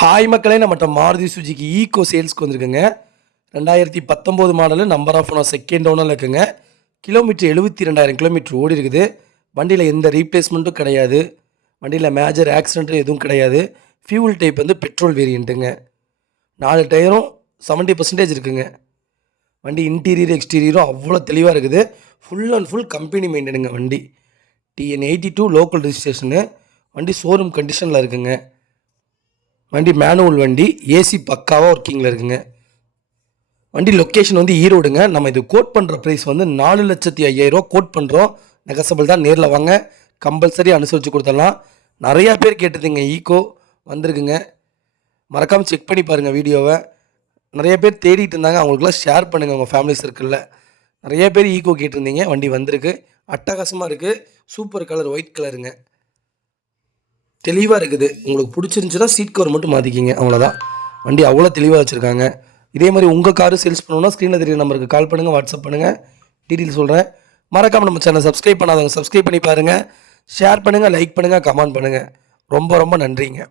Hi மக்களே, நம்மகிட்ட Maruti Suzuki ego சேல்ஸ்க்கு வந்திருக்குங்க. 2019 model, number of owner second ஓனரில் இருக்குங்க. கிலோமீட்டர் 72,000 கிலோமீட்டர் ஓடி இருக்குது. வண்டியில் எந்த ரீப்ளேஸ்மெண்ட்டும் கிடையாது. வண்டியில் மேஜர் ஆக்சிடென்ட் எதுவும் கிடையாது. ஃபியூல் டைப் வந்து பெட்ரோல் வேரியண்ட்டுங்க. 4 டயரும் 70% இருக்குங்க. வண்டி இன்டீரியர் எக்ஸ்டீரியரும் அவ்வளோ தெளிவாக இருக்குது. ஃபுல் அண்ட் ஃபுல் கம்பெனி மெயின்டனுங்க. வண்டி TN 82 லோக்கல் ரிஜிஸ்ட்ரேஷனு. வண்டி ஷோரூம் கண்டிஷனில் இருக்குங்க. வண்டி மேனுவல் வண்டி, ஏசி பக்காவாக ஒர்க்கிங்கில் இருக்குங்க. வண்டி லொக்கேஷன் வந்து ஈரோடுங்க. நம்ம இது கோட் பண்ணுற ப்ரைஸ் வந்து 4,05,000 கோட் பண்ணுறோம். நெகசபிள் தான். நேரில் வாங்க, கம்பல்சரி அனுசரித்து கொடுத்துடலாம். நிறையா பேர் கேட்டிருந்தீங்க, ஈகோ வந்திருக்குங்க. மறக்காமல் செக் பண்ணி பாருங்கள் வீடியோவை. நிறைய பேர் தேடிட்டு இருந்தாங்க, அவங்களுக்குலாம் ஷேர் பண்ணுங்கள் உங்கள் ஃபேமிலி சர்க்கிளில். நிறைய பேர் ஈகோ கேட்டிருந்தீங்க. வண்டி வந்திருக்கு, அட்டகாசமாக இருக்குது. சூப்பர் கலர், ஒயிட் கலருங்க. தெளிவாக இருக்குது. உங்களுக்கு பிடிச்சிருந்துச்சுன்னா சீட் கவர் மட்டும் மாற்றிக்கிங்க, அவ்வளோதான். வண்டி அவ்வளோ தெளிவாக வச்சுருக்காங்க. இதே மாதிரி உங்கள் காரு சேல்ஸ் பண்ணணுன்னா ஸ்க்ரீனில் தெரிய நம்பருக்கு கால் பண்ணுங்கள், வாட்ஸ்அப் பண்ணுங்கள், டீட்டெயில் சொல்கிறேன். மறக்காமல் நம்ம சேனல் சப்ஸ்கிரைப் பண்ணாதவங்க சப்ஸ்கிரைப் பண்ணி பாருங்கள். ஷேர் பண்ணுங்கள், லைக் பண்ணுங்கள், கமெண்ட் பண்ணுங்கள். ரொம்ப ரொம்ப நன்றிங்க.